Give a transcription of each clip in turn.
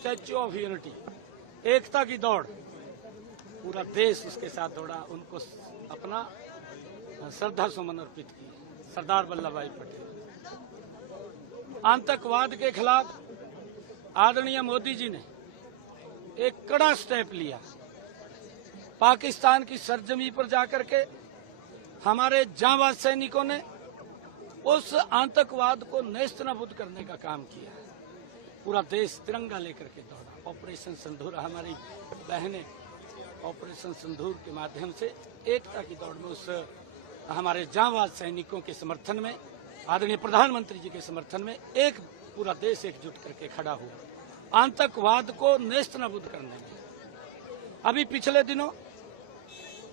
Statue of unity, एकता की दौड़, पूरा देश उसके साथ दौड़ा, उनको अपना श्रद्धा सुमन अर्पित किए। सरदार वल्लभ भाई पटेल। आतंकवाद के खिलाफ आदरणीय मोदी जी ने एक कड़ा स्टेप लिया। पाकिस्तान की सरजमी पर जाकर के हमारे जांबाज सैनिकों ने उस आतंकवाद को नेस्त नाबूद करने का काम किया। पूरा देश तिरंगा लेकर के दौड़ा। ऑपरेशन सिंदूर, हमारी बहनें ऑपरेशन सिंदूर के माध्यम से एकता की दौड़ में उस हमारे जांबाज सैनिकों के समर्थन में, आदरणीय प्रधानमंत्री जी के समर्थन में एक पूरा देश एकजुट करके खड़ा हुआ आतंकवाद को नेस्त नाबूद करने में। अभी पिछले दिनों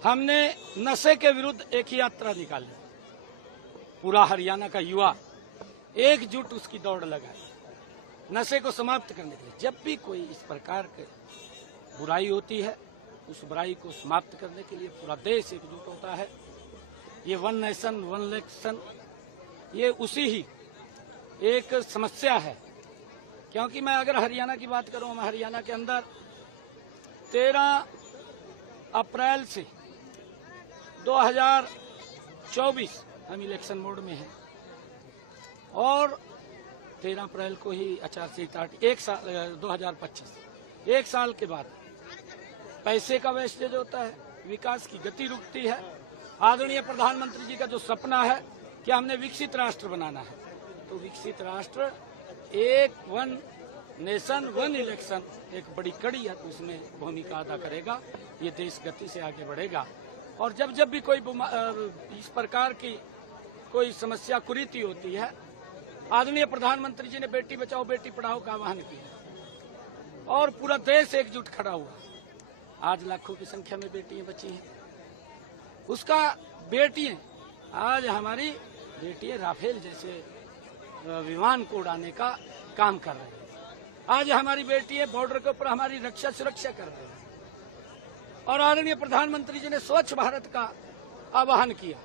हमने नशे के विरुद्ध एक यात्रा निकाली। पूरा हरियाणा का युवा एकजुट उसकी दौड़ लगाई नशे को समाप्त करने के लिए। जब भी कोई इस प्रकार की बुराई होती है, उस बुराई को समाप्त करने के लिए पूरा देश एकजुट होता है। ये वन नेशन वन इलेक्शन, ये उसी ही एक समस्या है। क्योंकि मैं अगर हरियाणा की बात करूं, हम हरियाणा के अंदर 13 अप्रैल से 2024 हम इलेक्शन मोड में हैं और 13 अप्रैल को ही आचार संहिता 2025 एक साल के बाद पैसे का वेस्टेज होता है, विकास की गति रुकती है। आदरणीय प्रधानमंत्री जी का जो सपना है कि हमने विकसित राष्ट्र बनाना है, तो विकसित राष्ट्र एक वन नेशन वन इलेक्शन एक बड़ी कड़ी है, तो उसमें भूमिका अदा करेगा। ये देश गति से आगे बढ़ेगा। और जब जब भी कोई इस प्रकार की कोई समस्या कुरीति होती है, आदरणीय प्रधानमंत्री जी ने बेटी बचाओ बेटी पढ़ाओ का आह्वान किया और पूरा देश एकजुट खड़ा हुआ। आज लाखों की संख्या में बेटियां बची हैं। उसका बेटियां, आज हमारी बेटियां राफेल जैसे विमान को उड़ाने का काम कर रही हैं। आज हमारी बेटियां बॉर्डर के ऊपर हमारी रक्षा सुरक्षा कर रही हैं। और आदरणीय प्रधानमंत्री जी ने स्वच्छ भारत का आह्वान किया।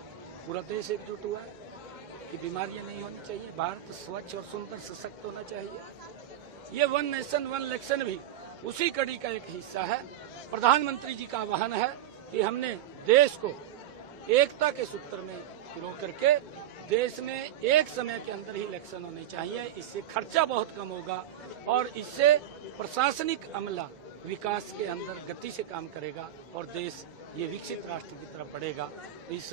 पूरा देश एकजुट हुआ है कि बीमारियां नहीं होनी चाहिए, भारत स्वच्छ और सुंदर सशक्त होना चाहिए। ये वन नेशन वन इलेक्शन भी उसी कड़ी का एक हिस्सा है। प्रधानमंत्री जी का आह्वान है कि हमने देश को एकता के सूत्र में पिरो करके देश में एक समय के अंदर ही इलेक्शन होने चाहिए। इससे खर्चा बहुत कम होगा और इससे प्रशासनिक अमला विकास के अंदर गति से काम करेगा और देश ये विकसित राष्ट्र की तरफ बढ़ेगा। इस